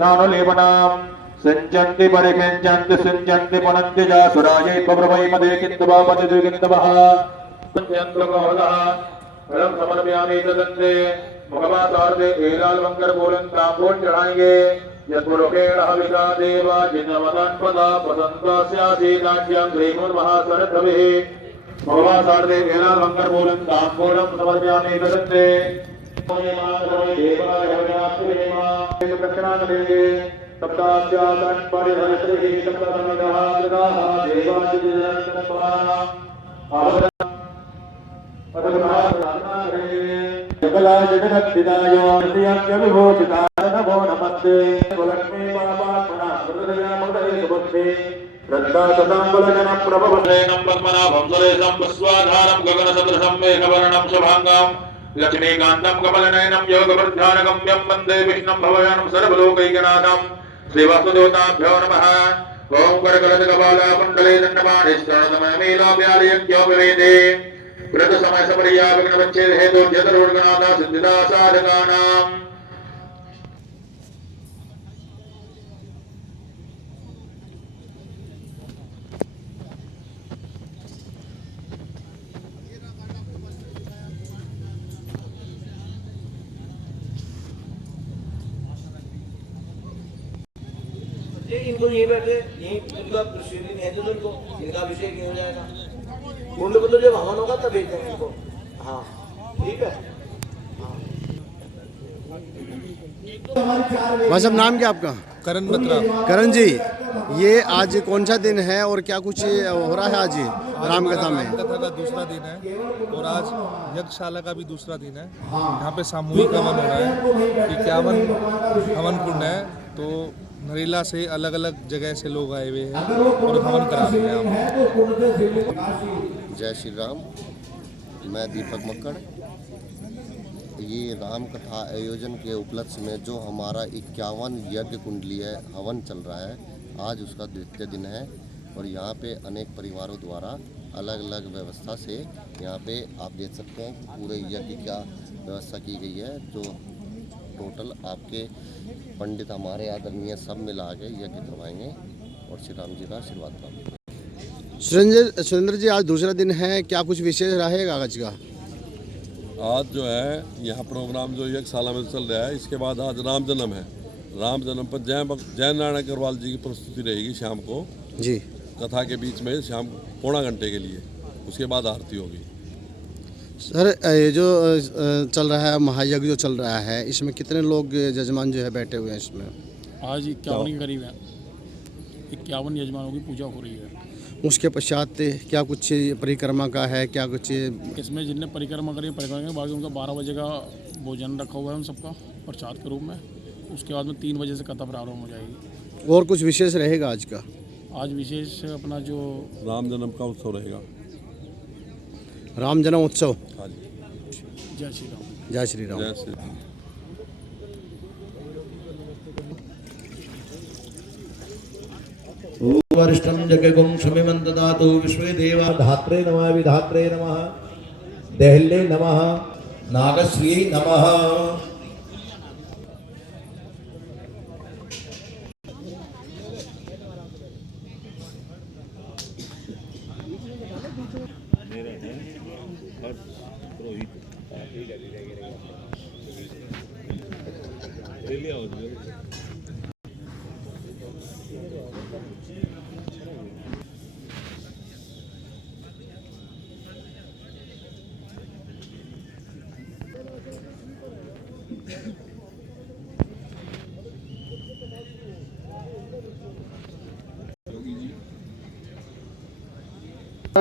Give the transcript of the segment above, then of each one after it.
नानुलेपनाम् सिञ्चन्ति परिकिञ्चन्ति सिञ्चन्ति पुनन्ति जासुरायै पप्रवै मदे किन्तवा पतिदु किन्तवः पंचयन्त्रकोहलः फलं समर्पयामि तदन्ते मुखमासार्धे एलाल वंकर बोलन तांबूल चढ़ाएंगे यत्पुरुषेण हविषा देवा जिनवदन्पदा पसंतस्यासि नाट्यं श्रीमुन महासरथभिः मुखमासार्धे एलाल वंकर बोलन तांबूलं समर्पयामि तदन्ते सप्तास्यादन परिधनश्री सप्तमिदः ददाः देवादिजनसंपदाः सकला जगद्दिदाय विभूषिताय नमो नमस्ते लक्ष्मी पापात्मना हृदया मदये सुभक्ते रक्षा सदाम्बलजन प्रभवनेनं पद्मनाभं सुरेशं विश्वाधारं गगनसदृशं मेघवर्णं शुभांगं लक्ष्मीकान्तं कमलनयनं योगवृद्धानगम्यं वन्दे विष्णुं भवयानं सर्वलोकैकनाथं श्रीवासुदेवताभ्यो नमः ओं करकलदकबाला कुण्डले दण्डमानिश्चरणतममीलोप्यादियज्ञोपवेदे व्रत समय सपर्या विघ्न बच्चेद हेतु जतरोर्गनाथा सिद्धिदा साधकानाम इनको ये बैठे यही उनका प्रसिद्धि है तो उनको इनका अभिषेक हो जाएगा कुंड को तो जब हवन होगा तब भेज देंगे इनको। हाँ ठीक है। भाई साहब नाम क्या आपका? करण बत्रा। करण जी, ये आज कौन सा दिन है और क्या कुछ हो रहा है आज रामकथा में? रामकथा का दूसरा दिन है और आज यज्ञशाला का भी दूसरा दिन है। यहाँ पे सामूहिक हवन हो रहा है। 51 हवन कुंड है तो नरेला से अलग अलग जगह से लोग आए हुए हैं और हवन करा रहे हैं। जय श्री राम। मैं दीपक मक्कड़। ये राम कथा आयोजन के उपलक्ष्य में जो हमारा 51 यज्ञ कुंडली है हवन चल रहा है, आज उसका द्वितीय दिन है और यहाँ पे अनेक परिवारों द्वारा अलग अलग व्यवस्था से यहाँ पे आप देख सकते हैं कि पूरे यज्ञ क्या व्यवस्था की गई है। जो टोटल आपके पंडित हमारे आदरणीय सब मिला के यज्ञ करवाएंगे और श्री राम जी का आशीर्वाद पाएंगे। सुरेंद्र जी, आज दूसरा दिन है, क्या कुछ विशेष रहेगा आज का? आज जो है यहाँ प्रोग्राम जो यज्ञशाला में चल रहा है, इसके बाद आज राम जन्म है। राम जन्म पर जय नारायण अग्रवाल जी की प्रस्तुति रहेगी शाम को जी, कथा के बीच में शाम पौना घंटे के लिए। उसके बाद आरती होगी। सर, ये जो चल रहा है महायज्ञ जो चल रहा है, इसमें कितने लोग जजमान जो है बैठे हुए हैं इसमें? आज 51 के करीब है। 51 यजमानों की पूजा हो रही है। उसके पश्चात क्या कुछ परिक्रमा का है, क्या कुछ इसमें जिनने परिक्रमा करी परिक्रमा बाकी उनका 12 बजे का भोजन रखा हुआ है उन सबका प्रसाद के रूप में। उसके बाद में 3 बजे से कथा प्रारंभ हो जाएगी। और कुछ विशेष रहेगा आज का? आज विशेष अपना जो राम जन्म का उत्सव रहेगा। राम जन्म उत्सव। हाँ जी। जय श्री राम। जय श्री राम। जय श्री राम। वरिष्ठं जगगुं शमिमं ददातु विश्वे देवा धात्रे नमः विधात्रे नमः देहल्ये नमः नागश्री नमः।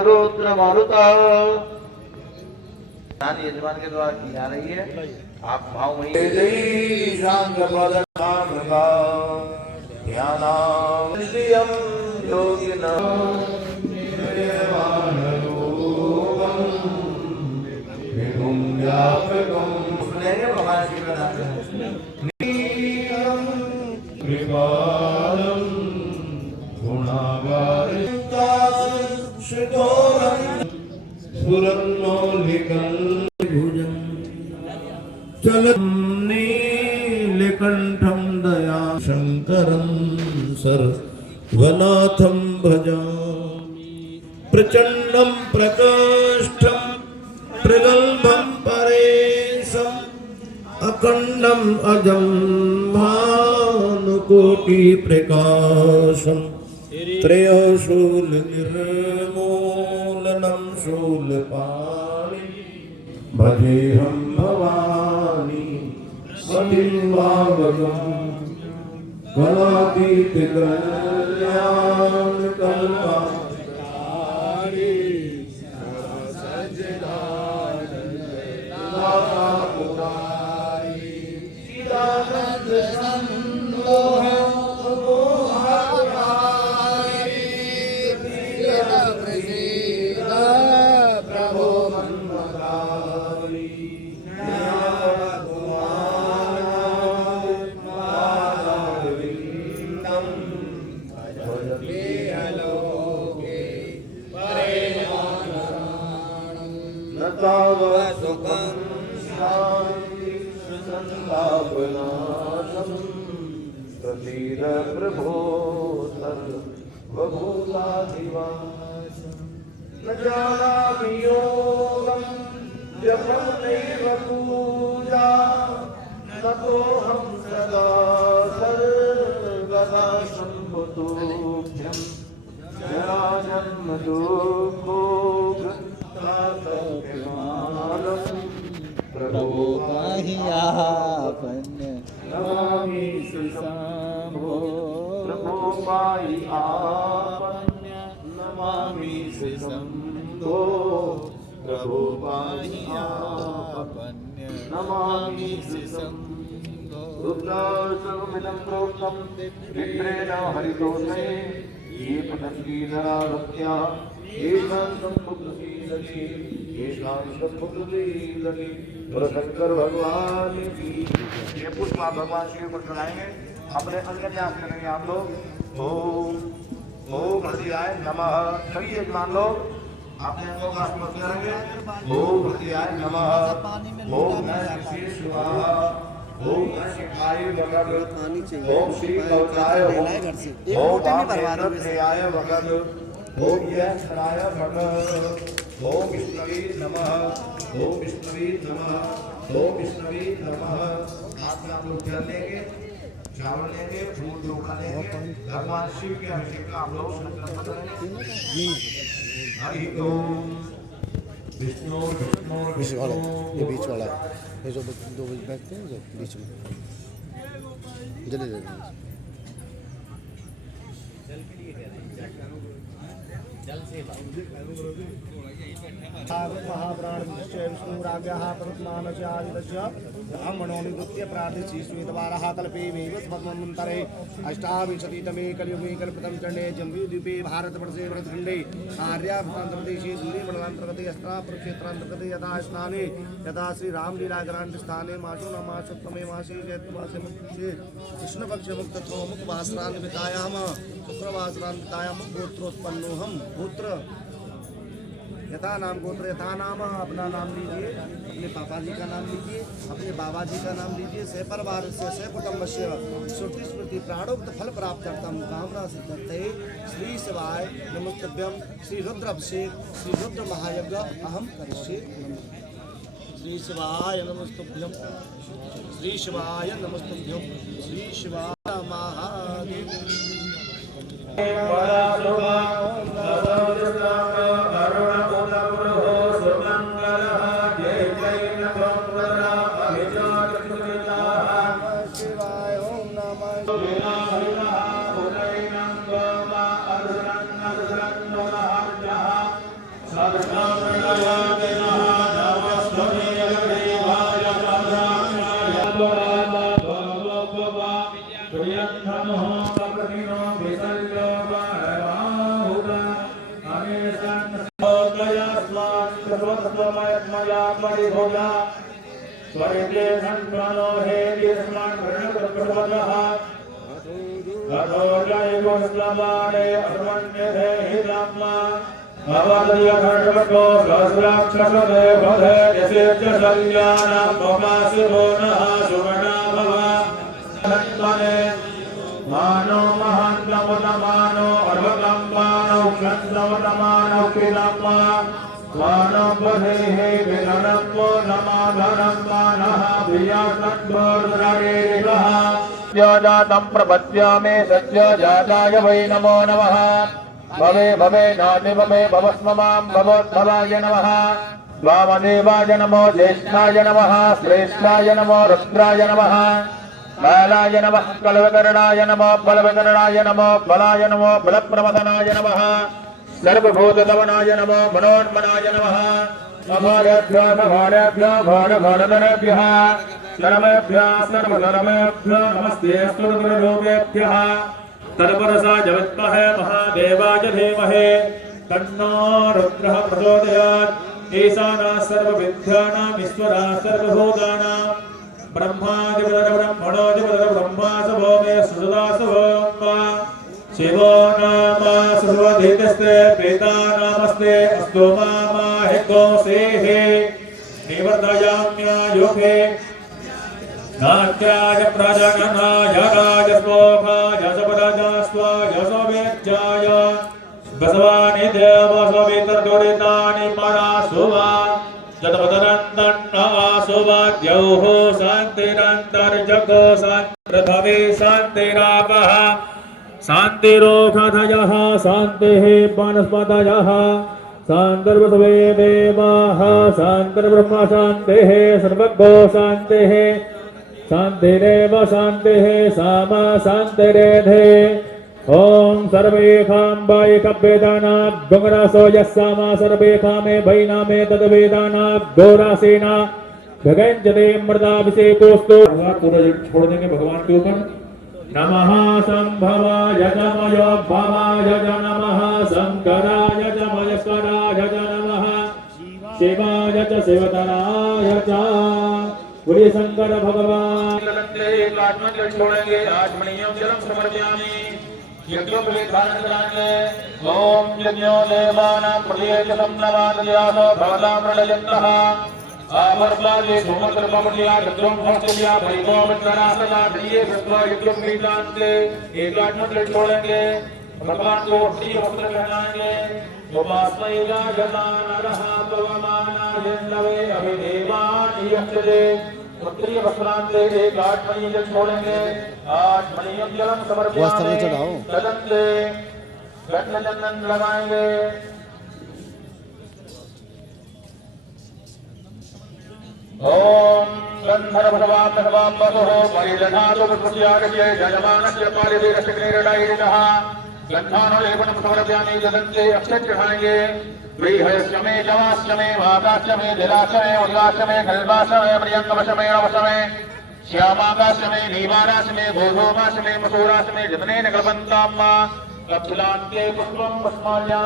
रुद्र मारुता यजमान के द्वारा की जा रही है। आप भाव वहीं चलत नीलकंठम दया शङ्करं सर्वनाथं भजामि प्रचण्डं प्रकोष्ठं प्रगल्भं परेशम् अखण्डम् अजं भानुकोटिप्रकाशम् त्रयशूलनिर्मूलनं शूलपाणि भजेऽहं भवानी सतीं वागम् कलातीतकल्याणकल्पाणि प्रभो सर्वभूताधिवास न जानामि योगं जपं नैव पूजा ततोऽहं सदा सर्वदा शम्भुतुभ्यं जराजन्म दुःखोऽग्रतातप्यमानं प्रभो पाहि आपन्न नमामि श्रीशम्भो प्रभो पाहि आपन्न नमामि श्रीशम्भो प्रभो पाहि आपन्न नमामि श्रीशम्भो रुद्रासमिदं प्रोक्तं विप्रेण हरितोषे ये पतन्ति नरावत्या येषां सम्मुखसीदति येषां सम्मुखसीदति शंकर भगवान की ये पुष्प आप भगवान शिव को चढ़ाएंगे अपने अंग न्यास करेंगे आप लोग ओम ओम हृदयाय नमः सभी यजमान लोग अपने अंगों का स्मरण करेंगे ओम हृदयाय नमः ओम श्री शिवाय ओम शिवाय भगव ओम श्री कौताय ओम भगवत्याय भगव ओम यक्षराय भगव ओम विष्णवे नमः ओम विष्णवे नमः ओम विष्णवे नमः। हाथ में आप लोग जल लेंगे, चावल लेंगे, फूल चोखा लेंगे, भगवान शिव के अभिषेक का आप लोग संकल्प करेंगे। हरि ओम विष्णु विष्णु विष्णु ये बीच वाला ये जो दो बैठते हैं जो बीच में जल्दी जल्दी महाप्राण विष्णुराज्ञः परस्मानस्यादितस्य ब्राह्मणो निवृत्य प्रार्थी श्वेतवारः कल्पेमेव पद्ममन्तरे अष्टाविंशतितमे कलियुगे कल्पितं चण्डे जम्बूद्वीपे भारतवर्षे भरतखण्डे आर्याभ्रान्तप्रदेशे दूरे मण्डलान्तर्गते अस्त्रापुरक्षेत्रान्तर्गते यथा स्थाने यथा श्रीरामलीलाग्राण्डस्थाने मासो न मासोत्तमे मासे चैत्रमासे मुख्ये कृष्णपक्षमुक्तथोमुखवासरान्वितायां शुक्रवासरान्वितायां गोत्रोत्पन्नोऽहं गोत्र यथा नाम गोत्र यथा नाम अपना नाम लीजिए, अपने पापा जी का नाम लीजिए, अपने बाबा जी का नाम लीजिए। से परिवार से से कुटुंब से श्रुति स्मृति प्राणोक्त फल प्राप्त कामना सिद्धते श्री शिवाय नमस्तभ्यम श्री रुद्र अभिषेक श्री रुद्र महायज्ञ अहम करिष्ये। श्री शिवाय नमस्तभ्यम श्री शिवाय नमस्तभ्यम श्री शिवाय महादेव। नमानो अर्वकम्पानो क्षत्रवतमानो किलम्मा स्वानपदे हे विनरम्पो नमाधरम्मानः प्रियासद्भोर्धरेरिवः जातं प्रपद्यामे सत्य जाताय वै नमो नमः भवे भवे नाति भवे भवस्म मां भवोद्भवाय नमः वामदेवाय नमो ज्येष्ठाय नमः श्रेष्ठाय नमो रुद्राय नमः बालाय नमः कलवकरणाय नमो बलवकरणाय नमो बलाय नमो बलप्रमदनाय नमः सर्वभूतदवनाय नमो मनोन्मनाय नमः अभारेभ्यः घोरघोरधरेभ्यः नरमेभ्यः सर्वधर्मेभ्यः नमस्ते सुरगुरुरूपेभ्यः तत्परसा जगत्महे महादेवाय धीमहि तन्नो रुद्रः प्रचोदयात् ईशानः सर्वविद्यानाम् ईश्वरः सर्वभूतानां ब्रह्मा सभो मे सुसुदासभो शिवो नाम सुसुवधीतस्ते प्रेता नामस्ते अस्तु मामा हितो सेहे निवर्तयाम्यायुगे नाट्याय प्रजगनाय राजस्वोभाय जपराजस्वाय सोमेध्याय बसवानि देवसवितर्दुरितानि परासुवा जतपदनन्दन्नवासुवाद्यौः शान्तिरन्तर्जगो प्रथमे शान्तिरापः शान्तिरोषधयः शान्तिः वनस्पतयः शान्तिर्वसवे देवाः शान्तिर्ब्रह्म शान्तिः सर्वगो शान्तिः शान्तिरेव शान्तिः सामा शान्तिरेधे ओम सर्वेखां वायकवेदाना गुंगरासो यस्सामा सर्वेखामे भैनामे तद्वेदाना गौरासेना भगंजते मृदाभिषेकोस्तु पूरा छोड़ देंगे भगवान के ऊपर नमः संभवाय नमः भवाय नमः शंकराय च महेश्वराय च नमः शिवाय च शिवतराय च बोलिए शंकर भगवान छोड़ेंगे आचमनीयम जलम समर्पयामि ओम यज्ञो देवानां प्रतियजसं नमादयासो भवतां प्रलयन्तः आमर्पादे सुमद्रपमलिया गद्रं हस्तलिया परिकोमत्रासना प्रिये सत्वा युक्तं कीर्तान्ते एकात्मक छोड़ेंगे भगवान को श्री वस्त्र पहनाएंगे उपास्मै राजमानरः पवमानाय नवे अभिदेवानि यक्षते उत्तरीय वस्त्रांते एक आठमणि जल छोड़ेंगे आठमणियम जलम समर्पयामि तदंते गंध चंदन लगाएंगे ओम गंधर्वभवाम भवाम वसुः परिदधातु पुष्पयागस्य जयमानस्य पालिदेरशग्निरडायिनः गंधानुलेपनं समर्पयामि तदंते अक्षत चढ़ाएंगे व्रीहयश्च मे जवाश्च मे वाकाश्च मे दिलाश्च मे उल्लाश्च मे खल्वाश्च मे प्रियंकवश मे अवश मे श्यामाकाश्च मे नीवाराश्च मे गोधूमाश्च मे मसूराश्च मे जितने निकलबन्तां मा कप्सिलान्ते पुष्पं पुष्पाल्यां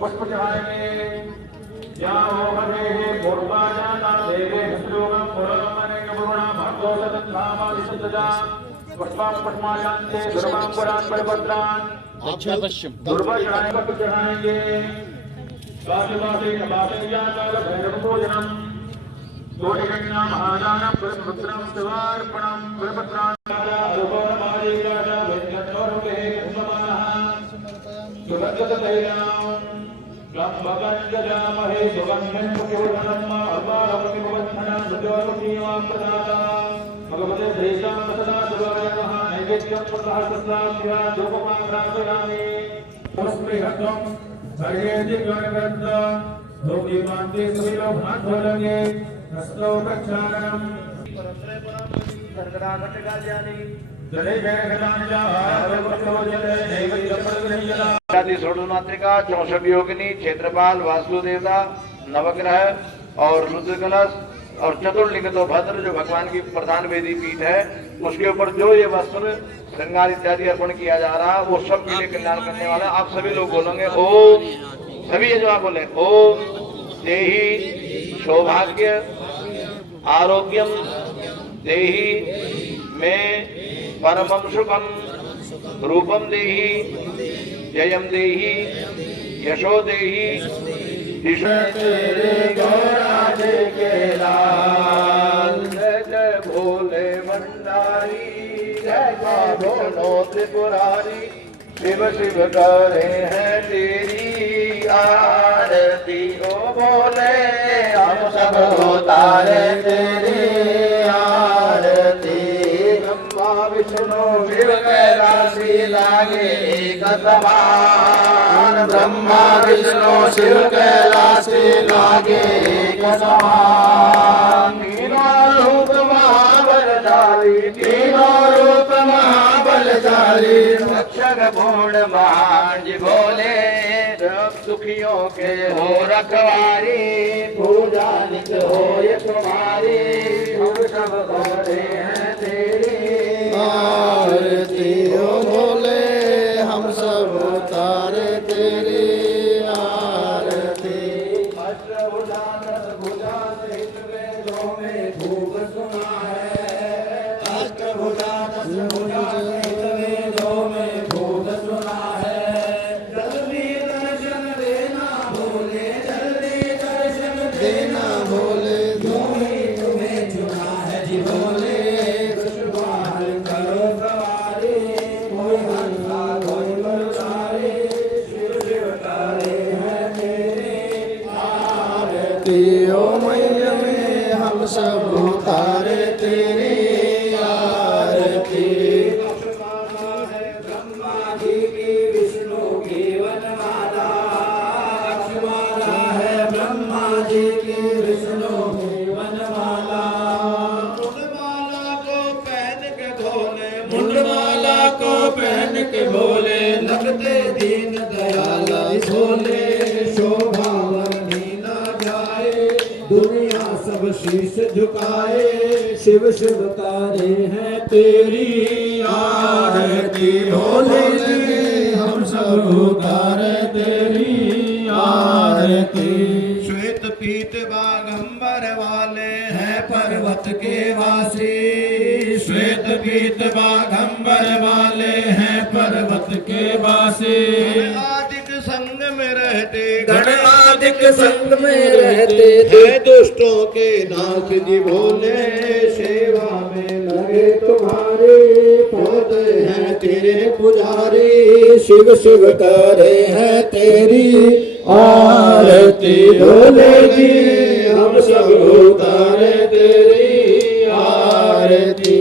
पुष्प चढ़ाएंगे यावो हरेः पूर्वाजाता देवे हस्रोगं पुरगमनेकपुरुणा भक्तो सतन्धामादिशब्दजा पुष्पं पुष्पाल्यान्ते दुर्वांकुरान् बलभद्रान् दुर्वा चढ़ाएंगे स्वादिवासेन वासव्याकाल भैरवपूजनं कोटिकन्या महादानं पुत्रं शिवार्पणं पुरपत्रान् अरुपमादिराजा वैद्यनोरुके कुम्भमानः सुगन्धतैलां गम्भगञ्जजामहे सुगन्धिं मुख्योधनं अल्पारमुनिपवच्छनं सुजोरुकीवां प्रदातां भगवते श्रीशां सदा शिवाय नमः नैवेद्यं प्रसादस्ताभ्या धूपमाघ्रापयामि पुष्पृहत्वं सर्वेदि गणगन्ध धूपदीपान्ते सभी लोग हाथ धो लेंगे हस्तो प्रक्षालनम सर्गदाघटकाल्यानि जले जयघटानिजा आरवक्षो जले नैवेद्यं प्रदग्रह्यता आदि षोडशमात्रिका 64 योगिनी क्षेत्रपाल वासुदेवता नवग्रह और रुद्र कलश और चतुर्लिंग तो भद्र जो भगवान की प्रधान वेदी पीठ है उसके ऊपर जो ये वस्त्र श्रृंगार इत्यादि अर्पण किया जा रहा है वो सब के लिए कल्याण करने वाला है। आप सभी लोग बोलेंगे ओम, सभी ये जो आप बोले ओम देहि सौभाग्य आरोग्यम देहि में परमं सुखम रूपम देहि जयम देहि यशो देहि तेरे गौराजे के लाल जय भोले भंडारी जय बोलो त्रिपुरारी शिव शिव करे हैं तेरी आरती ओ बोले हम सब उतारे तेरी आरती ब्रह्मा विष्णु शिव कैलाशी लागे एक समान ब्रह्मा विष्णु शिव कैलाशी लागे एक समान तीनों रूप महाबलशाली तीनों रूप महाबलशाली रक्षक पूर्ण महान जी बोले सब सुखियों के हो रखवारी पूजा नित हो ये तुम्हारी हम सब करे हैं तेरी आरती ओ भोले हम सब उतारे तेरी आरती अष्टभुजा दशभुजा सहित वेदों में खूब सुना है अष्टभुजा दशभुजा सहित वेदों में खूब सुना है जल्दी दर्शन देना भोले जल्दी दर्शन देना भोले तुम्हें चुना है जी भोले दुश्मन करो सवारी कोई हंसा कोई बलशाली शिव शिव करे हैं तेरे आरती ओ मैया में हम सब उतारे तेरी आरती लक्ष्मणा है ब्रह्मा जी की विष्णु की वनमाला लक्ष्मणा है ब्रह्मा जी की विष्णु की वनमाला मुंडमाला को पहन के भोले मुंडमाला को पहन के भोले लगते दीन दयाल भोले शोभा वर्णी न जाए दुनिया सब शीश झुकाए शिव शिव तारे हैं तेरी आरती भोले जी हम सब उतारे तेरी आरती श्वेत पीत बागंबर वाले हैं पर्वत के वासी श्वेत पीत बागंबर वाले हैं पर्वत के वासी आदिक संग में रहते गणनादिक संग में रहते थे दुष्टों के नाथ जी भोले सेवा में लगे तुम्हारे पौधे हैं तेरे पुजारी शिव शिव करे हैं तेरी आरती भोले जी हम सब उतारे तेरी आरती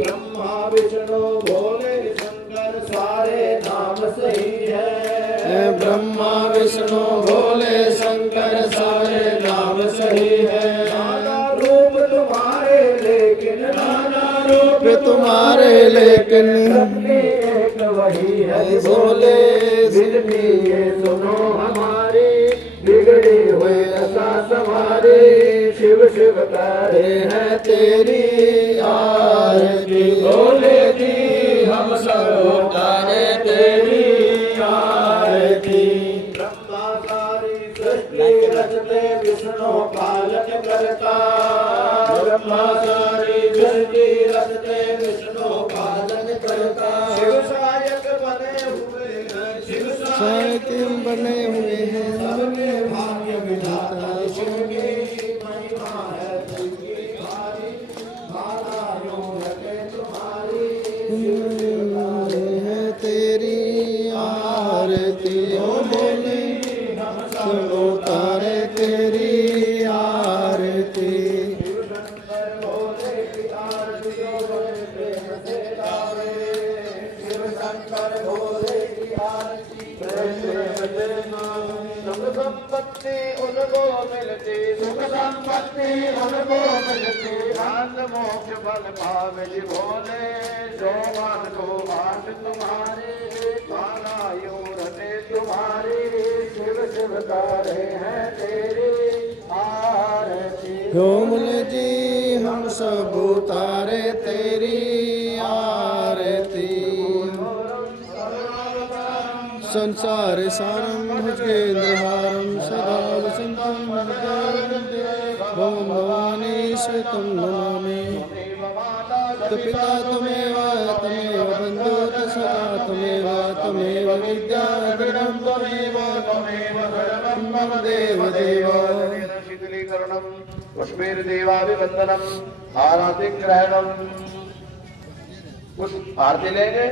ब्रह्मा विष्णु भोले शंकर सारे नाम सही है ब्रह्मा विष्णु भोले शंकर सारे नाम सही है नाना रूप तुम्हारे लेकिन नाना रूप तुम्हारे लेकिन एक वही है भोले फिर भी ये सुनो हमारी बिगड़ी हुई दशा संवारी शिव शिव करे हैं तेरी आरती भोले जी हम सब उतारे तेरी आरती ब्रह्मा सारी सृष्टि रचते विष्णु पालन करता ब्रह्मा सारी सृष्टि रचते विष्णु पालन करता शिव सहायक बने हुए हैं शिव सहायक बने हुए हैं सबके भाग्य विधाता शिव की महिमा है सबकी भारी भाला यूं रखे तुम्हारी शिव शिव करे है तेरी आरती ओ भोले हम सब उतारे तेरी आरती शिव शंकर भोले की आरती को बड़े प्रेम से गावे शिव शंकर भोले की आरती प्रेम से गावे सुख संपत्ति उनको मिलती सुख संपत्ति उनको मिलती आनंद मोक्ष फल पावे जी भोले सोमान को आस तुम्हारे माना यूं रटे तुम्हारी शिव शिव करे हैं तेरी आरती भोले जी हम सब उतारे तेरी आरती संसार सारम भुजगेन्द्रहारम सदा वसंतम ओम भवानी श्वेतं नमामि पिता त्वमेव त्वमेव बन्धु सखा त्वमेव त्वमेव विद्या द्रवं त्वमेव सर्वं मम देव देव शीतलीकरणं पुष्पैर्देवाभिवन्दनम् आरतिग्रहणम् पुष्प आरती लेंगे,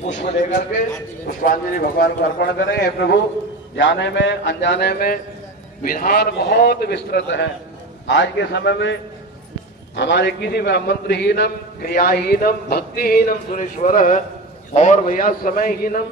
पुष्प लेकर के पुष्पांजलि भगवान को अर्पण करें। हे प्रभु, जाने में अनजाने में विधान बहुत विस्तृत है। आज के समय में हमारे किसी में मंत्रहीनम, क्रियाहीनम, भक्तिहीनम सुरेश्वर और भैया समयहीनम।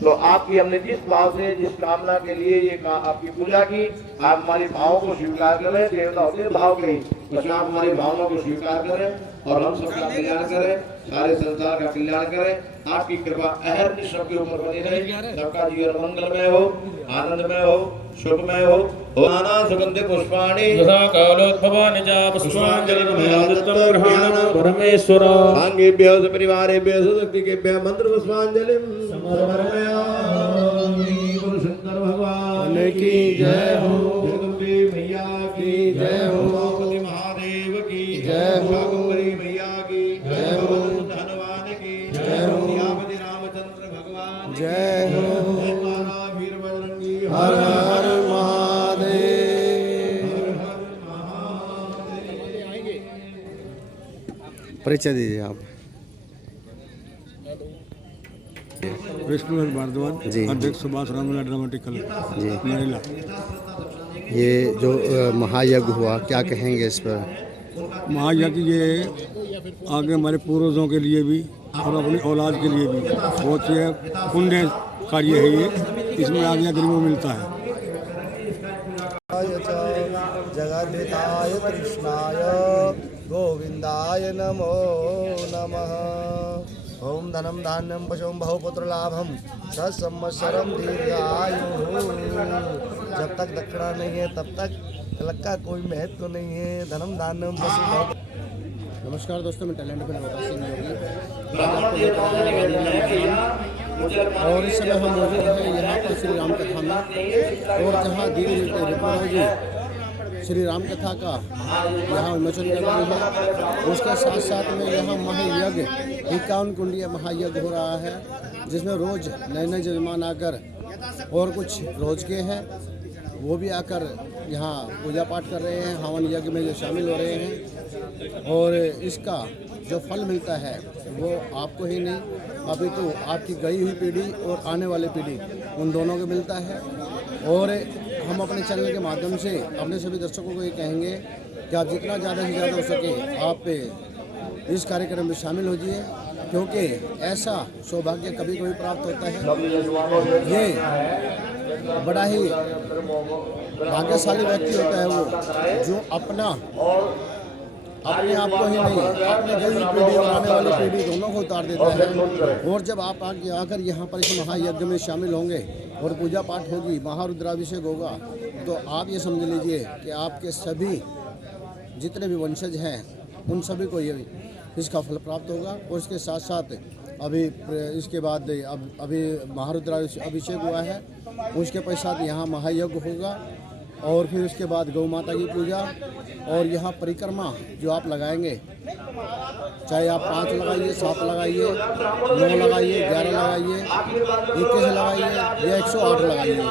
तो आपकी हमने जिस भाव से, जिस कामना के लिए ये आपकी पूजा की, आप हमारी भावों को स्वीकार करें। देवता होते हैं भाव के, तो आप हमारी भावनाओं को स्वीकार करें और हम सबका कल्याण करें, सारे संसार का कल्याण करें। आपकी कृपा अहर सबके ऊपर बनी रहे, सबका जीवन मंगलमय हो, आनंदमय हो, सुखमय हो। नाना सुगंधि पुष्पाणि यथा कालोद्भवा निजा पुष्पांजलिर्मयादित्तं गृहाणं परमेश्वर आंगेभ्यो परिवारेभ्यो सुशक्तिकेभ्यः मंत्र पुष्पांजलिं समर्पयामि। गुरु शंकर भगवान की जय हो, जगदम्बे मैया की जय हो, उमापति महादेव की जय हो, शाकंभरी मैया की जय हो, धनवान की जय हो, सियापति रामचंद्र भगवान जय हो। माता वीरभद्रंगी हर हर महादेव। परिचय दीजिए आप। विष्णु भारद्वाज जी। अध्यक्ष सुभाष रामलीला ड्रामेटिक क्लब जी। नरेला। ये जो महायज्ञ हुआ, क्या कहेंगे इस पर? महायज्ञ ये आगे हमारे पूर्वजों के लिए भी और अपनी औलाद के लिए भी बहुत ही पुण्य कार्य है ये। इसमें आगे गरीबों मिलता है। जगद्धिताय कृष्णाय गोविंदाय नमो नमः। ओम धनम धान्यम पशुम बहुपुत्र लाभम संवत्सरम दीर्घायु। जब तक दक्षिणा नहीं है तब तक तिलक का कोई महत्व नहीं है। धनम धान्यम पशु। नमस्कार दोस्तों, मैं टैलेंट में बाबा सिंह योगी और इस समय हम मौजूद हैं यहाँ पर श्री राम कथा में, और जहाँ दीदी जी श्री राम कथा का यहाँ उन्मोचन कर रहे हैं। उसके साथ साथ में यहाँ महायज्ञ 51 कुंडीय महायज्ञ हो रहा है, जिसमें रोज़ नए नए जजमान आकर, और कुछ रोज के हैं वो भी आकर यहाँ पूजा पाठ कर रहे हैं, हवन यज्ञ में जो शामिल हो रहे हैं। और इसका जो फल मिलता है वो आपको ही नहीं, अभी तो आपकी गई हुई पीढ़ी और आने वाली पीढ़ी उन दोनों को मिलता है। और हम अपने चैनल के माध्यम से अपने सभी दर्शकों को ये कहेंगे कि आप जितना ज़्यादा से ज़्यादा हो सके आप इस कार्यक्रम में शामिल हो जाइए, क्योंकि ऐसा सौभाग्य कभी कभी प्राप्त होता है। ये बड़ा ही भाग्यशाली व्यक्ति होता है वो जो अपने आप को ही नहीं, अपने गई हुई पीढ़ी और आने वाली पीढ़ी दोनों को उतार देता है। और जब आप आकर यहाँ पर इस महायज्ञ में शामिल होंगे और पूजा पाठ होगी, महारुद्राभिषेक होगा, तो आप ये समझ लीजिए कि आपके सभी जितने भी वंशज हैं उन सभी को ये इसका फल प्राप्त होगा। और इसके साथ साथ अभी इसके बाद अभी महारुद्राभिषेक हुआ है, उसके पश्चात यहाँ महायज्ञ होगा, और फिर उसके बाद गौ माता की पूजा, और यहाँ परिक्रमा जो आप लगाएंगे, चाहे आप 5 लगाइए, 7 लगाइए, 9 लगाइए, 11 लगाइए, 21 लगाइए या 108 लगाइए,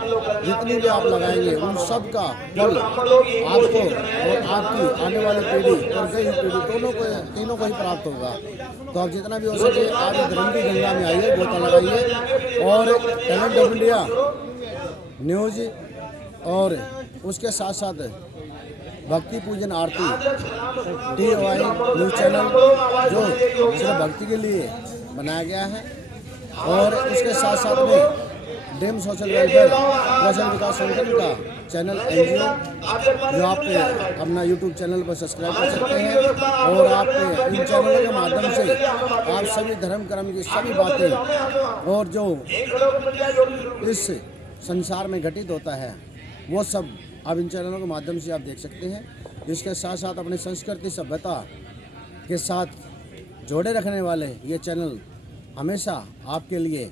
जितनी भी आप लगाएंगे उन सब का फल आपको और आपकी आने वाली पीढ़ी और गई पीढ़ी तीनों को ही प्राप्त होगा। तो आप जितना भी हो सके आप धर्म की गंगा में आइए, गोता लगाइए, और टैलेंट ऑफ इंडिया न्यूज़ और उसके साथ साथ भक्ति पूजन आरती TOI न्यूज़ चैनल जो सिर्फ भक्ति के लिए बनाया गया है, और उसके साथ साथ में डेम सोशल वेलफेयर कौशल विकास संगठन का चैनल NGO जो आप अपना YouTube चैनल पर सब्सक्राइब कर सकते हैं। और आप इन चैनलों के माध्यम से आप सभी धर्म कर्म की सभी बातें और जो इस संसार में घटित होता है वो सब आप इन चैनलों के माध्यम से आप देख सकते हैं। इसके साथ साथ अपनी संस्कृति सभ्यता के साथ जोड़े रखने वाले ये चैनल हमेशा आपके लिए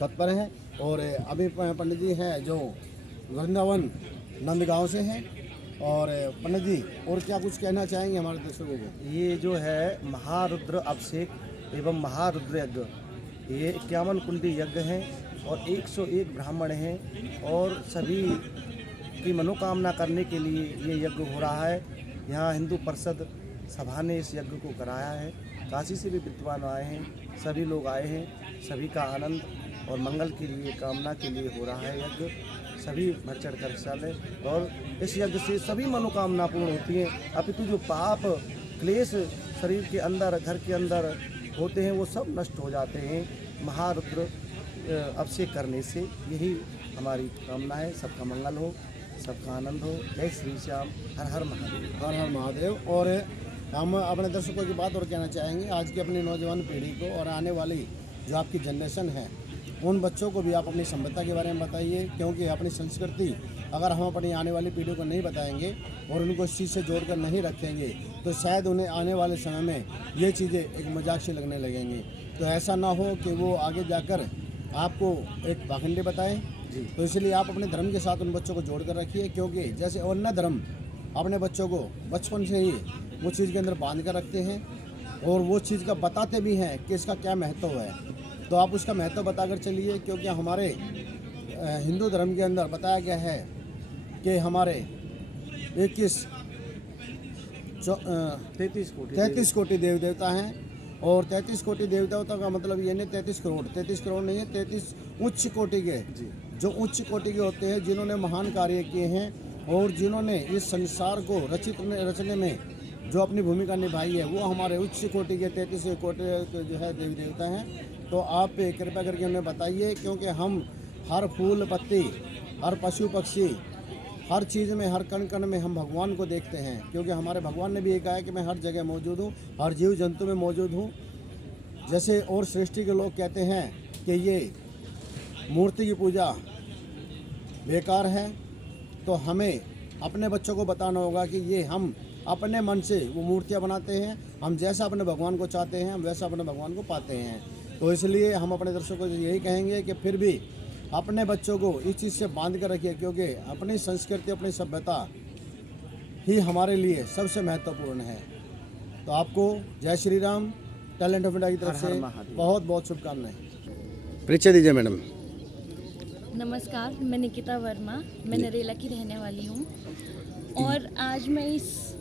तत्पर हैं। और अभी पंडित जी हैं जो वृंदावन नंदगांव से हैं। और पंडित जी और क्या कुछ कहना चाहेंगे हमारे दर्शकों को? ये जो है महारुद्र अभिषेक एवं महारुद्र यज्ञ, ये 51 कुंडी यज्ञ हैं और 101 ब्राह्मण हैं, और सभी की मनोकामना करने के लिए ये यज्ञ हो रहा है। यहाँ हिंदू परिषद सभा ने इस यज्ञ को कराया है काशी से भी विद्वान आए हैं, सभी लोग आए हैं, सभी का आनंद और मंगल के लिए, कामना के लिए हो रहा है यज्ञ। सभी बढ़ चढ़ कर हिस्सा लें और इस यज्ञ से सभी मनोकामना पूर्ण होती हैं। अपितु जो पाप क्लेश शरीर के अंदर, घर के अंदर होते हैं, वो सब नष्ट हो जाते हैं महारुद्र अभिषेक करने से। यही हमारी कामना है। सबका मंगल हो, सबका आनंद हो। जय श्री श्याम। हर हर महादेव। हर हर महादेव। और हम अपने दर्शकों की बात और कहना चाहेंगे, आज की अपनी नौजवान पीढ़ी को और आने वाली जो आपकी जनरेशन है, उन बच्चों को भी आप अपनी सभ्यता के बारे में बताइए, क्योंकि अपनी संस्कृति अगर हम अपनी आने वाली पीढ़ी को नहीं बताएंगे और उनको इस चीज़ से जोड़कर नहीं रखेंगे तो शायद उन्हें आने वाले समय में ये चीज़ें एक मजाक से लगने लगेंगी। तो ऐसा ना हो कि वो आगे जाकर आपको एक पाखंडी बताएं। तो इसलिए आप अपने धर्म के साथ उन बच्चों को जोड़ कर रखिए, क्योंकि जैसे अन्य धर्म अपने बच्चों को बचपन से ही वो चीज़ के अंदर बांध कर रखते हैं और वो चीज़ का बताते भी हैं कि इसका क्या महत्व है। तो आप उसका महत्व बताकर चलिए, क्योंकि हमारे हिंदू धर्म के अंदर बताया गया है कि हमारे 33 कोटि देवी देवता हैं और 33 कोटि देवताओं का मतलब ये नहीं 33 करोड़ नहीं है, 33 उच्च कोटि के, जो उच्च कोटि के होते हैं, जिन्होंने महान कार्य किए हैं और जिन्होंने इस संसार को रचने में जो अपनी भूमिका निभाई है, वो हमारे उच्च कोटि के 33 कोटि जो है देवी देवता हैं। तो आप कृपया करके उन्हें बताइए, क्योंकि हम हर फूल पत्ती, हर पशु पक्षी, हर चीज़ में, हर कण कण में हम भगवान को देखते हैं, क्योंकि हमारे भगवान ने भी ये कहा है कि मैं हर जगह मौजूद हूँ, हर जीव जंतु में मौजूद हूँ। जैसे और सृष्टि के लोग कहते हैं कि ये मूर्ति की पूजा बेकार है, तो हमें अपने बच्चों को बताना होगा कि ये हम अपने मन से वो मूर्तियाँ बनाते हैं, हम जैसा अपने भगवान को चाहते हैं हम वैसा अपने भगवान को पाते हैं। तो इसलिए हम अपने दर्शकों को यही कहेंगे कि फिर भी अपने बच्चों को इस चीज़ से बांध कर रखिए, क्योंकि अपनी संस्कृति, अपनी सभ्यता ही हमारे लिए सबसे महत्वपूर्ण है। तो आपको जय Shri Ram, talent of India की तरफ से बहुत बहुत शुभकामनाएं। परिचय दीजिए मैडम। नमस्कार, मैं निकिता वर्मा, मैं नरेला की रहने वाली हूँ और आज मैं इस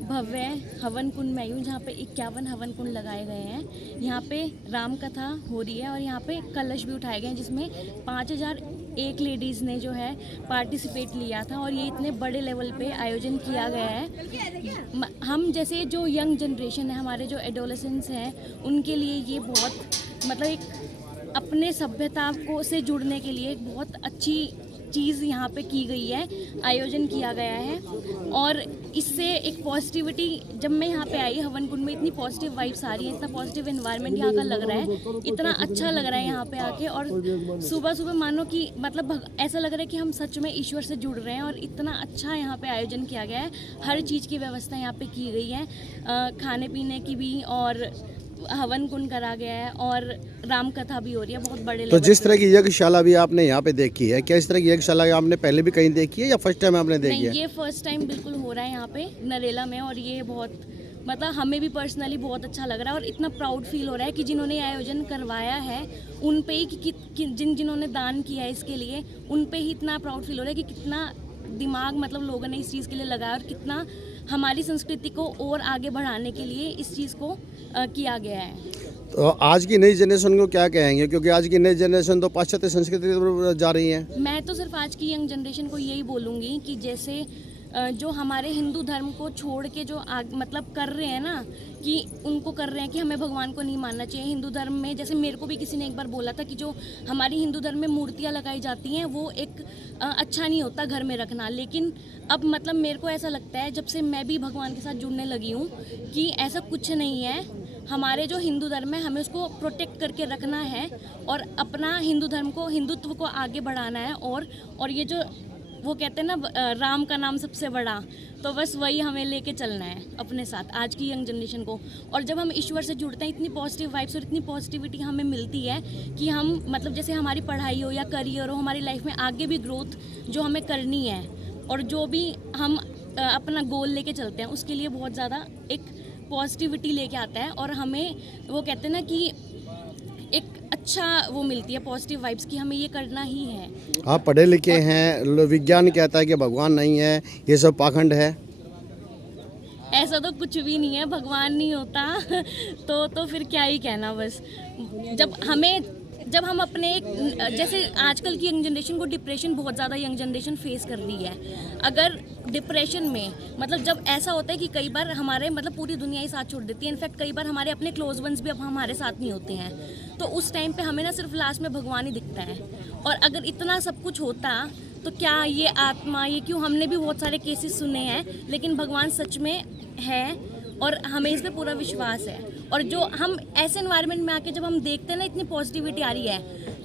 भव्य हवन कुंड में आई हूँ, जहाँ पे 51 हवन कुंड लगाए गए हैं। यहाँ पे राम कथा हो रही है और यहाँ पे कलश भी उठाए गए हैं, जिसमें 5001 लेडीज़ ने जो है पार्टिसिपेट लिया था और ये इतने बड़े लेवल पे आयोजन किया गया है। हम जैसे जो यंग जनरेशन है, हमारे जो एडोलेसेंट्स हैं, उनके लिए ये बहुत मतलब एक अपने सभ्यता को से जुड़ने के लिए एक बहुत अच्छी चीज़ यहाँ पे की गई है, आयोजन किया गया है। और इससे एक पॉजिटिविटी, जब मैं यहाँ पे आई हवन कुंड में, इतनी पॉजिटिव वाइब्स आ रही है, इतना पॉजिटिव एनवायरनमेंट यहाँ का लग रहा है, इतना अच्छा लग रहा है यहाँ पे आके। और सुबह सुबह मानो कि मतलब ऐसा लग रहा है कि हम सच में ईश्वर से जुड़ रहे हैं और इतना अच्छा यहाँ पे आयोजन किया गया है। हर चीज़ की व्यवस्था यहाँ पे की गई है, खाने पीने की भी, और हवन कुंड करा गया है और राम कथा भी हो रही है बहुत बड़े। तो जिस तरह की यज्ञशाला भी आपने यहाँ पे देखी है, क्या इस तरह की यज्ञशाला आपने पहले भी कहीं देखी है या फर्स्ट टाइम आपने देखी है? नहीं, ये फर्स्ट टाइम बिल्कुल हो रहा है यहाँ पे नरेला में, और ये बहुत मतलब हमें भी पर्सनली बहुत अच्छा लग रहा है और इतना प्राउड फील हो रहा है कि जिन्होंने ये आयोजन करवाया है उन पे ही, जिन्होंने दान किया है इसके लिए, उन पे ही इतना प्राउड फील हो रहा है कि कितना दिमाग मतलब लोगों ने इस चीज़ के लिए लगाया और कितना हमारी संस्कृति को और आगे बढ़ाने के लिए इस चीज़ को किया गया है। तो आज की नई जनरेशन को क्या कहेंगे, क्योंकि आज की नई जनरेशन तो पाश्चात्य संस्कृति की तरफ जा रही है? मैं तो सिर्फ आज की यंग जनरेशन को यही बोलूँगी कि जैसे जो हमारे हिंदू धर्म को छोड़ के जो मतलब कर रहे हैं ना, कि उनको कर रहे हैं कि हमें भगवान को नहीं मानना चाहिए हिंदू धर्म में। जैसे मेरे को भी किसी ने एक बार बोला था कि जो हमारी हिंदू धर्म में मूर्तियाँ लगाई जाती हैं वो एक अच्छा नहीं होता घर में रखना, लेकिन अब मतलब मेरे को ऐसा लगता है जब से मैं भी भगवान के साथ जुड़ने लगी हूँ कि ऐसा कुछ नहीं है। हमारे जो हिंदू धर्म है हमें उसको प्रोटेक्ट करके रखना है और अपना हिंदू धर्म को, हिंदुत्व को आगे बढ़ाना है। और ये जो वो कहते हैं ना राम का नाम सबसे बड़ा, तो बस वही हमें लेके चलना है अपने साथ आज की यंग जनरेशन को। और जब हम ईश्वर से जुड़ते हैं इतनी पॉजिटिव वाइब्स और इतनी पॉजिटिविटी हमें मिलती है कि हम मतलब जैसे हमारी पढ़ाई हो या करियर हो, हमारी लाइफ में आगे भी ग्रोथ जो हमें करनी है और जो भी हम अपना गोल लेके चलते हैं उसके लिए बहुत ज़्यादा एक पॉजिटिविटी लेके आता है। और हमें वो कहते हैं ना कि एक अच्छा वो मिलती है पॉजिटिव वाइब्स की हमें ये करना ही है। आप पढ़े लिखे हैं, विज्ञान कहता है कि भगवान नहीं है, ये सब पाखंड है। ऐसा तो कुछ भी नहीं है, भगवान नहीं होता तो फिर क्या ही कहना। बस जब हम अपने जैसे आजकल की यंग जनरेशन को डिप्रेशन बहुत ज़्यादा यंग जनरेशन फेस कर रही है। अगर डिप्रेशन में मतलब जब ऐसा होता है कि कई बार हमारे मतलब पूरी दुनिया ही साथ छोड़ देती है, इनफैक्ट कई बार हमारे अपने क्लोज वंस भी अब हमारे साथ नहीं होते हैं, तो उस टाइम पे हमें ना सिर्फ लास्ट में भगवान ही दिखता है। और अगर इतना सब कुछ होता तो क्या ये आत्मा ये क्यों, हमने भी बहुत सारे केसेस सुने हैं, लेकिन भगवान सच में है और हमें इस पे पूरा विश्वास है। और जो हम ऐसे एनवायरनमेंट में आके जब हम देखते हैं ना इतनी पॉजिटिविटी आ रही है,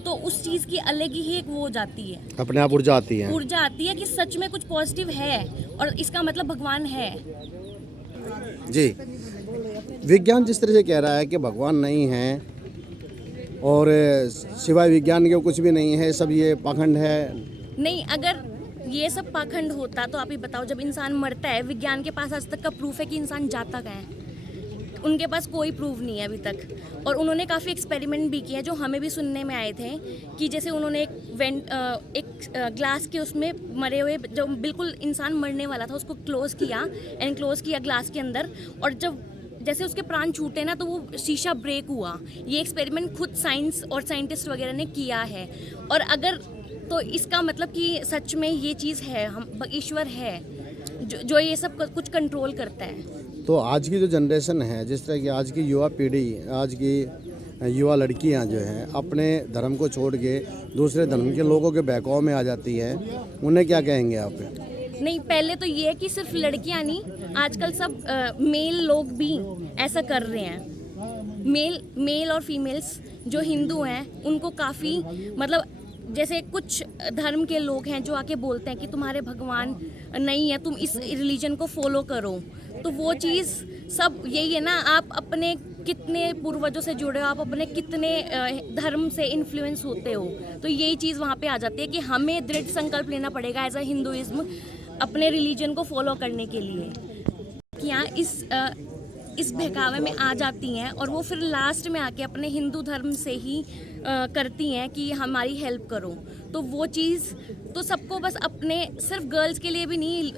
तो उस चीज़ की अलग ही एक वो हो जाती है, अपने आप ऊर्जा आती है कि सच में कुछ पॉजिटिव है और इसका मतलब भगवान है। जी। विज्ञान जिस तरह से कह रहा है कि भगवान नहीं है और सिवाय विज्ञान के कुछ भी नहीं है, सब ये पाखंड है। नहीं, अगर ये सब पाखंड होता तो आप ही बताओ, जब इंसान मरता है विज्ञान के पास आज तक का प्रूफ है कि इंसान जाता कहाँ है? उनके पास कोई प्रूफ नहीं है अभी तक। और उन्होंने काफ़ी एक्सपेरिमेंट भी किए हैं जो हमें भी सुनने में आए थे, कि जैसे उन्होंने एक ग्लास के उसमें मरे हुए जो बिल्कुल इंसान मरने वाला था उसको क्लोज़ किया ग्लास के अंदर, और जब जैसे उसके प्राण छूटे ना तो वो शीशा ब्रेक हुआ। ये एक्सपेरिमेंट खुद साइंस और साइंटिस्ट वगैरह ने किया है। और अगर तो इसका मतलब कि सच में ये चीज़ है, हम ईश्वर है जो ये सब कुछ कंट्रोल करता है। तो आज की जो जनरेशन है, जिस तरह की आज की युवा पीढ़ी, आज की युवा लड़कियां जो हैं अपने धर्म को छोड़ के दूसरे धर्म के लोगों के बहकाव में आ जाती है, उन्हें क्या कहेंगे आप? नहीं, पहले तो ये है कि सिर्फ लड़कियां नहीं, आजकल सब मेल लोग भी ऐसा कर रहे हैं। मेल और फीमेल्स जो हिंदू हैं उनको काफ़ी मतलब जैसे कुछ धर्म के लोग हैं जो आके बोलते हैं कि तुम्हारे भगवान नहीं है, तुम इस रिलीजन को फॉलो करो। तो वो चीज़ सब यही है ना, आप अपने कितने पूर्वजों से जुड़े हो, आप अपने कितने धर्म से इन्फ्लुएंस होते हो, तो यही चीज़ वहाँ पे आ जाती है कि हमें दृढ़ संकल्प लेना पड़ेगा एज अ हिंदुइज्म अपने रिलीजन को फॉलो करने के लिए। कि यहाँ इस बहकावे में आ जाती हैं और वो फिर लास्ट में आके अपने हिंदू धर्म से ही करती हैं कि हमारी हेल्प करो। तो वो चीज़ तो सबको बस अपने सिर्फ गर्ल्स के लिए भी नहीं,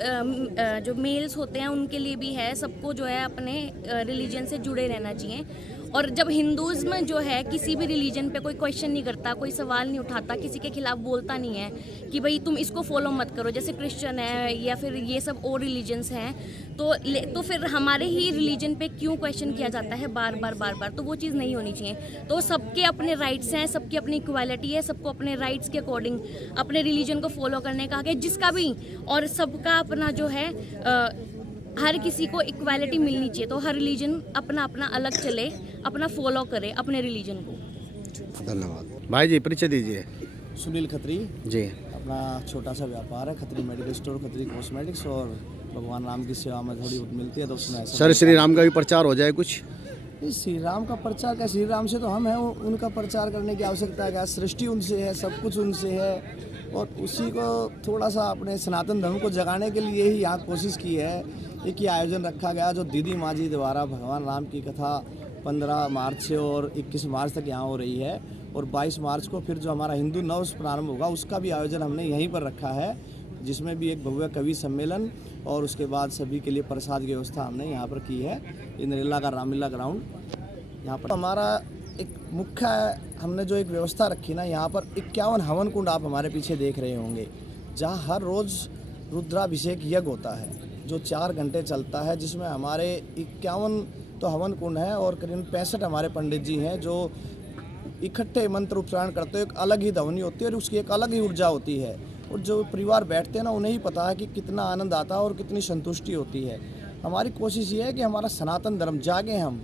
जो मेल्स होते हैं उनके लिए भी है, सबको जो है अपने रिलीजन से जुड़े रहना चाहिए। और जब हिंदुज़्म जो है किसी भी रिलीजन पे कोई क्वेश्चन नहीं करता, कोई सवाल नहीं उठाता, किसी के खिलाफ बोलता नहीं है कि भाई तुम इसको फॉलो मत करो, जैसे क्रिश्चियन है या फिर ये सब और रिलीजन्स हैं, तो फिर हमारे ही रिलीजन पे क्यों क्वेश्चन किया जाता है बार बार, तो वो चीज़ नहीं होनी चाहिए। तो सबके अपने राइट्स हैं, सबकी अपनी इक्वालिटी है, सबको अपने राइट्स के अकॉर्डिंग अपने रिलीजन को फॉलो करने का है, जिसका भी, और सबका अपना जो है हर किसी को इक्वालिटी मिलनी चाहिए। तो हर रिलीजन अपना अपना अलग चले, अपना फॉलो करे अपने रिलीजन को। धन्यवाद भाई जी, परिचय दीजिए। सुनील खत्री जी। अपना छोटा सा व्यापार है, Khatri medical store, Khatri cosmetics, और भगवान राम की सेवा में थोड़ी बहुत मिलती है तो उसमें ऐसा। सर, श्री राम का भी प्रचार हो जाए कुछ? श्री राम का प्रचार क्या, श्री राम से तो हम हैं, उनका प्रचार करने की आवश्यकता क्या, सृष्टि उनसे है, सब कुछ उनसे है, और उसी को थोड़ा सा अपने सनातन धर्म को जगाने के लिए ही यहाँ कोशिश की है। एक ही आयोजन रखा गया जो दीदी माँ जी द्वारा भगवान राम की कथा 15 मार्च से और 21 मार्च तक यहाँ हो रही है, और 22 मार्च को फिर जो हमारा हिंदू नववर्ष प्रारंभ होगा उसका भी आयोजन हमने यहीं पर रखा है, जिसमें भी एक भव्य कवि सम्मेलन और उसके बाद सभी के लिए प्रसाद की व्यवस्था हमने यहाँ पर की है। ये नरेला का रामलीला ग्राउंड, यहाँ पर हमारा एक मुख्य हमने जो एक व्यवस्था रखी ना, यहाँ पर 51 हवन कुंड आप हमारे पीछे देख रहे होंगे, जहाँ हर रोज़ रुद्राभिषेक यज्ञ होता है जो 4 घंटे चलता है, जिसमें हमारे 51 तो हवन कुंड हैं और करीब 65 हमारे पंडित जी हैं जो इकट्ठे मंत्र उच्चारण करते हैं। एक अलग ही ध्वनि होती है और उसकी एक अलग ही ऊर्जा होती है, और जो परिवार बैठते हैं ना उन्हें ही पता है कि कितना आनंद आता है और कितनी संतुष्टि होती है। हमारी कोशिश ये है कि हमारा सनातन धर्म जागे, हम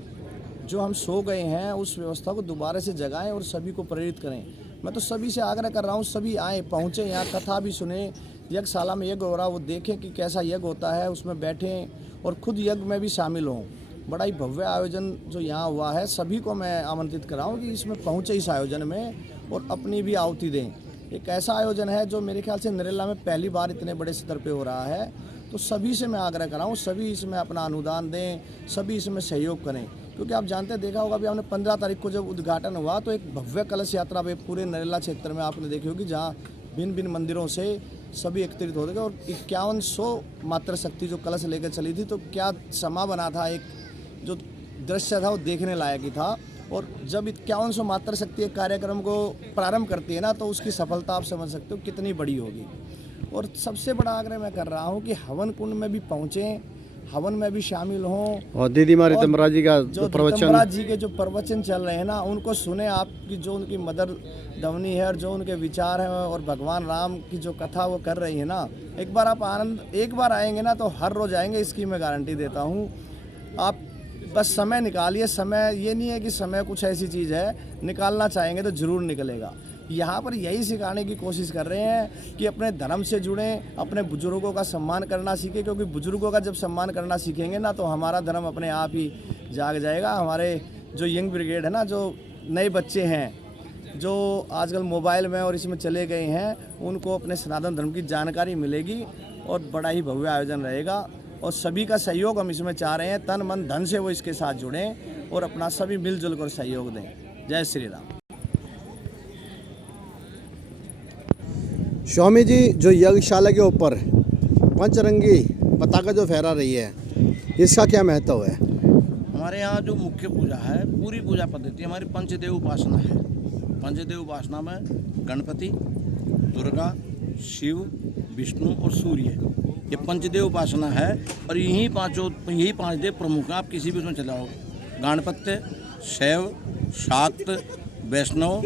जो हम सो गए हैं उस व्यवस्था को दोबारा से जगाएं और सभी को प्रेरित करें। मैं तो सभी से आग्रह कर रहा हूँ, सभी आए, पहुँचे, यहाँ कथा भी सुने, यज्ञशाला में यज्ञ हो रहा वो देखें कि कैसा यज्ञ होता है, उसमें बैठें और खुद यज्ञ में भी शामिल हों। बड़ा ही भव्य आयोजन जो यहाँ हुआ है, सभी को मैं आमंत्रित कर रहा हूँ कि इसमें पहुँचे इस आयोजन में और अपनी भी आहुति दें। एक ऐसा आयोजन है जो मेरे ख्याल से नरेला में पहली बार इतने बड़े स्तर पे हो रहा है, तो सभी से मैं आग्रह कर रहा हूँ, सभी इसमें अपना अनुदान दें, सभी इसमें सहयोग करें, क्योंकि आप जानते देखा होगा, अभी हमने 15 तारीख को जब उद्घाटन हुआ तो एक भव्य कलश यात्रा पूरे नरेला क्षेत्र में आपने देखी होगी, जहाँ भिन्न भिन्न मंदिरों से सभी एकत्रित हो गए और 5100 मातृ शक्ति जो कलश लेकर चली थी, तो क्या समा बना था, एक जो दृश्य था वो देखने लायक ही था। और जब 5100 मातृ शक्ति एक कार्यक्रम को प्रारंभ करती है ना, तो उसकी सफलता आप समझ सकते हो कितनी बड़ी होगी। और सबसे बड़ा आग्रह मैं कर रहा हूँ कि हवन कुंड में भी पहुँचें, हवन में भी शामिल हों। और दीदी माँ ऋतंबरा जी का जो प्रवचन, ऋतंबरा जी के जो प्रवचन चल रहे हैं ना, उनको सुने। आपकी जो उनकी मदर ध्वनि है और जो उनके विचार हैं और भगवान राम की जो कथा वो कर रही है ना, एक बार आप एक बार आएंगे ना तो हर रोज आएंगे, इसकी मैं गारंटी देता हूँ। आप बस समय निकालिए। समय ये नहीं है कि समय कुछ ऐसी चीज़ है, निकालना चाहेंगे तो ज़रूर निकलेगा। यहाँ पर यही सिखाने की कोशिश कर रहे हैं कि अपने धर्म से जुड़ें, अपने बुजुर्गों का सम्मान करना सीखें, क्योंकि बुजुर्गों का जब सम्मान करना सीखेंगे ना तो हमारा धर्म अपने आप ही जाग जाएगा। हमारे जो यंग ब्रिगेड है ना, जो नए बच्चे हैं जो आजकल मोबाइल में और इसमें चले गए हैं, उनको अपने सनातन धर्म की जानकारी मिलेगी और बड़ा ही भव्य आयोजन रहेगा। और सभी का सहयोग हम इसमें चाह रहे हैं, तन मन धन से वो इसके साथ जुड़ें और अपना सभी मिलजुल कर सहयोग दें। जय श्री राम। स्वामी जी, जो यज्ञशाला के ऊपर पंचरंगी पताका जो फहरा रही है, इसका क्या महत्व है? हमारे यहाँ जो मुख्य पूजा है, पूरी पूजा पद्धति हमारी पंचदेव उपासना है। पंचदेव उपासना में गणपति, दुर्गा, शिव, विष्णु और सूर्य, ये पंचदेव उपासना है। और यही पांच देव प्रमुख हैं। आप किसी भी उसमें चले जाओ, गणपत्य, शैव, शाक्त, वैष्णव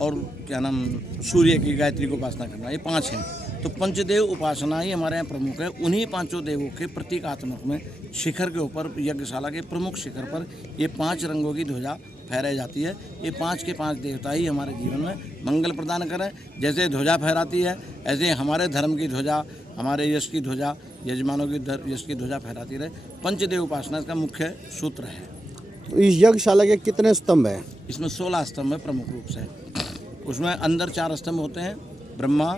और क्या नाम सूर्य की गायत्री को उपासना करना, ये 5 हैं। तो पंचदेव उपासना ही हमारे यहाँ प्रमुख है। उन्हीं 5 देवों के प्रतीकात्मक में शिखर के ऊपर, यज्ञशाला के प्रमुख शिखर पर ये 5 रंगों की ध्वजा फहराई जाती है। ये 5 के 5 देवता ही हमारे जीवन में मंगल प्रदान करें। जैसे ध्वजा फहराती है, ऐसे हमारे धर्म की ध्वजा, हमारे यश की ध्वजा, यजमानों की यश की ध्वजा फहराती रहे। पंचदेव उपासना इसका मुख्य सूत्र है। इस यज्ञशाला के कितने स्तंभ हैं? इसमें 16 स्तंभ है प्रमुख रूप से। उसमें अंदर 4 स्तंभ होते हैं, ब्रह्मा,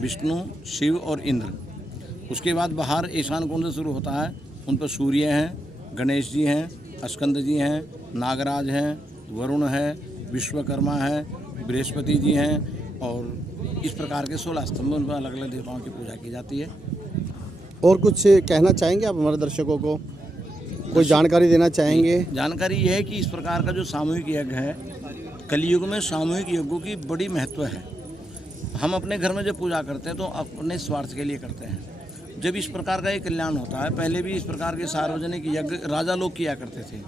विष्णु, शिव और इंद्र। उसके बाद बाहर ईशान कुंड से शुरू होता है, उन पर सूर्य हैं, गणेश जी हैं, स्कंद जी हैं, नागराज हैं, वरुण है, विश्वकर्मा है, बृहस्पति जी हैं। और इस प्रकार के 16 स्तंभ, उन पर अलग अलग देवताओं की पूजा की जाती है। और कुछ कहना चाहेंगे आप हमारे दर्शकों को? कोई जानकारी देना चाहेंगे? जानकारी यह है कि इस प्रकार का जो सामूहिक यज्ञ है, कलयुग में सामूहिक यज्ञों की बड़ी महत्व है। हम अपने घर में जब पूजा करते हैं तो अपने स्वार्थ के लिए करते हैं। जब इस प्रकार का एक कल्याण होता है, पहले भी इस प्रकार के सार्वजनिक यज्ञ राजा लोग किया करते थे।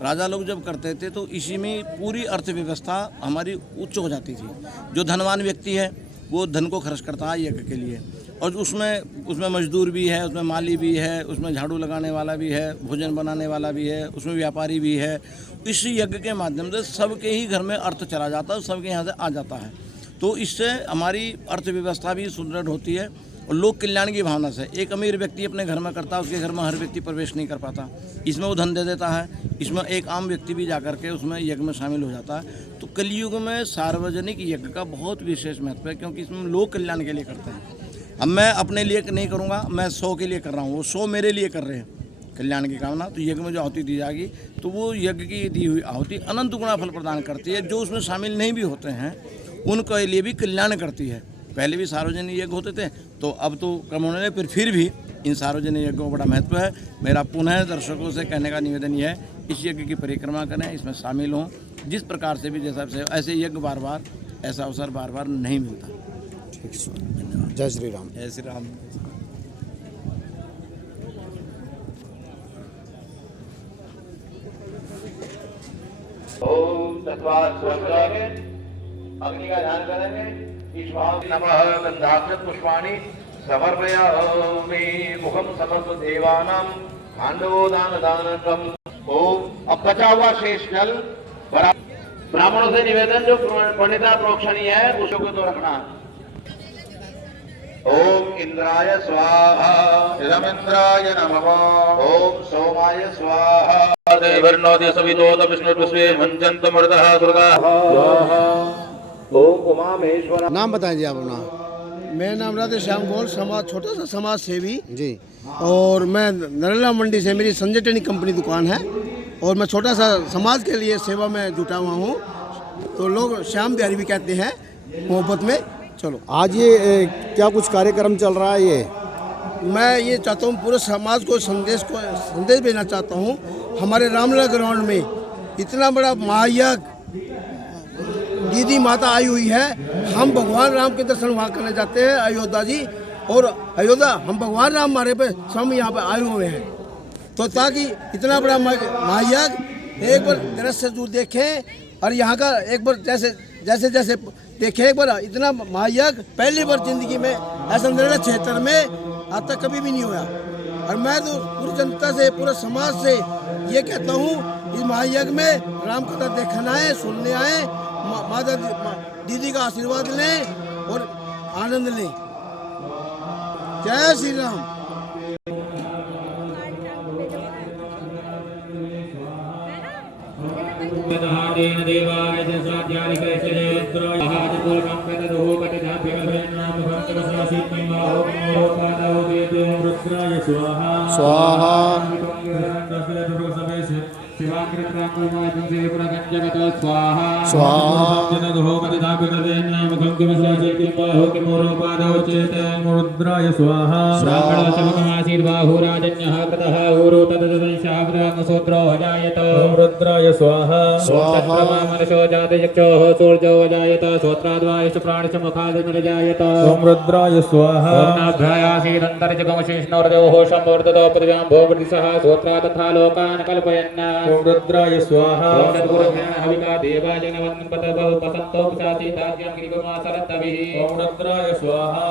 राजा लोग जब करते थे तो इसी में पूरी अर्थव्यवस्था हमारी उच्च हो जाती थी। जो धनवान व्यक्ति है वो धन को खर्च करता है यज्ञ के लिए, और उसमें मजदूर भी है, उसमें माली भी है, उसमें झाड़ू लगाने वाला भी है, भोजन बनाने वाला भी है, उसमें व्यापारी भी है। इस यज्ञ के माध्यम से सबके ही घर में अर्थ चला जाता है, सबके यहाँ से आ जाता है। तो इससे हमारी अर्थव्यवस्था भी सुदृढ़ होती है और लोक कल्याण की भावना से। एक अमीर व्यक्ति अपने घर में करता है, उसके घर में हर व्यक्ति प्रवेश नहीं कर पाता, इसमें वो धन दे देता है। इसमें एक आम व्यक्ति भी जाकर के उसमें यज्ञ में शामिल हो जाता है। तो कलयुग में सार्वजनिक यज्ञ का बहुत विशेष महत्व है, क्योंकि इसमें लोक कल्याण के लिए करते हैं। अब मैं अपने लिए नहीं करूँगा, मैं 100 के लिए कर रहा हूँ, वो 100 मेरे लिए कर रहे हैं कल्याण की कामना। तो यज्ञ में जो आहुति दी जाएगी तो वो यज्ञ की दी हुई आहुति अनंत गुना फल प्रदान करती है। जो उसमें शामिल नहीं भी होते हैं उनके लिए भी कल्याण करती है। पहले भी सार्वजनिक यज्ञ होते थे, तो अब तो कम होने लगे, फिर भी इन सार्वजनिक यज्ञों का बड़ा महत्व है। मेरा पुनः दर्शकों से कहने का निवेदन यह है, इस यज्ञ की परिक्रमा करें, इसमें शामिल हों। जिस प्रकार से भी जैसा से ऐसे यज्ञ बार बार, ऐसा अवसर बार बार नहीं मिलता। धन्यवाद। जय श्री राम। जय श्री राम। ओम तत्वात् स्वस्ति। अग्नि का ध्यान करेंगे। नमः गंधाक्षत पुष्पाणि समर्पयामि मुखम समस्त देवानां भांडवोदान दानकम। ओम। अब बचा हुआ शेष जल ब्राह्मणों से निवेदन, जो पंडिता प्रोक्षणीय है उसको तो रखना। ओम इंद्राय स्वाहा। इदमिंद्राय नमः। ओम सोमाय स्वाहा। देवर्णोदय सवितोद विष्णुर्विश्वे मंजन्त मर्दः दुर्गा। ओम उमा महेश्वर। नाम बताएं जी आप अपना। मेरा नाम राधे श्याम गोल, समाज छोटा सा समाज सेवी जी। और मैं नरेला मंडी से, मेरी संजय टेनिक कंपनी दुकान है और मैं छोटा सा समाज के लिए सेवा में जुटा हुआ हूँ। तो लोग श्याम बिहारी भी कहते हैं मोहब्बत में। चलो। आज ये क्या कुछ कार्यक्रम चल रहा है ये? मैं ये चाहता हूँ पूरे समाज को संदेश देना चाहता हूँ। हमारे रामलला ग्राउंड में इतना बड़ा महायज्ञ दीदी माता आई हुई है। हम भगवान राम के दर्शन वहाँ करने जाते हैं अयोध्या जी, और अयोध्या हम भगवान राम हमारे पे स्वामी यहाँ पे आए हुए हैं। तो ताकि इतना बड़ा महायज्ञ एक बार दृश्य जो देखें, और यहाँ का एक बार जैसे जैसे देखें एक बार इतना महायज्ञ पहली बार जिंदगी में ऐसा निर्णय क्षेत्र में आज तक कभी भी नहीं हुआ। और मैं तो पूरी जनता से पूरे समाज से ये कहता हूँ इस महायज्ञ में राम कथा देखने आए, सुनने आए, माता दीदी का आशीर्वाद लें और आनंद लें। जय श्री राम। स्वाहा रुद्राय स्वाहा बाहुराजन्यः कृतः ऊरो तदशोत्रो अजायत रुद्राय स्वाहा स्वाहा मनुष्यो जाते चक्षुः सूर्यो अजायत श्रोत्राद्वायुश्च प्राणश्च मुखादनुजायत रुद्राय स्वाहा नाभ्यायासीदन्तर्जगमशेषणोर्देवो शम्भोर्दतो पृथिव्यां भोगदिशः श्रोत्रा तथा लोकान् कल्पयन् रुद्राय स्वाहा हविका देवाजनवन्पतपसन्तो पिशाची दास्यं गिरिगमा सरत्तभिः रुद्राय स्वाहा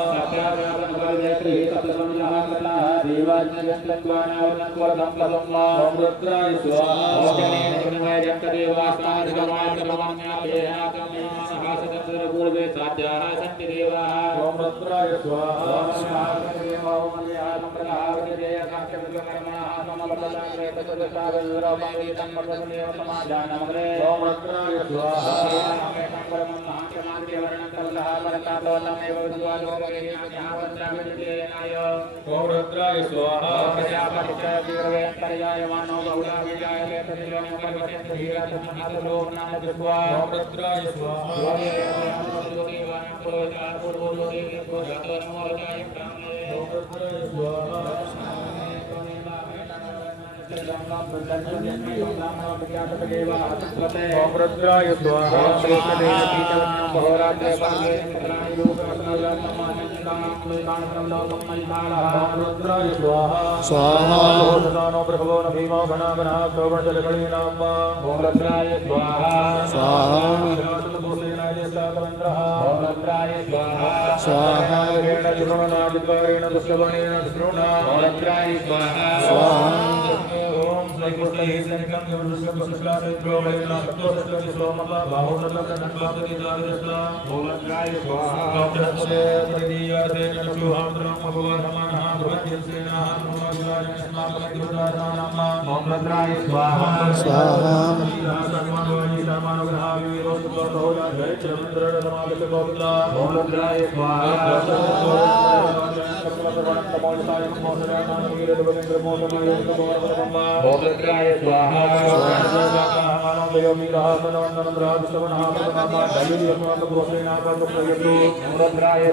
रुद्राय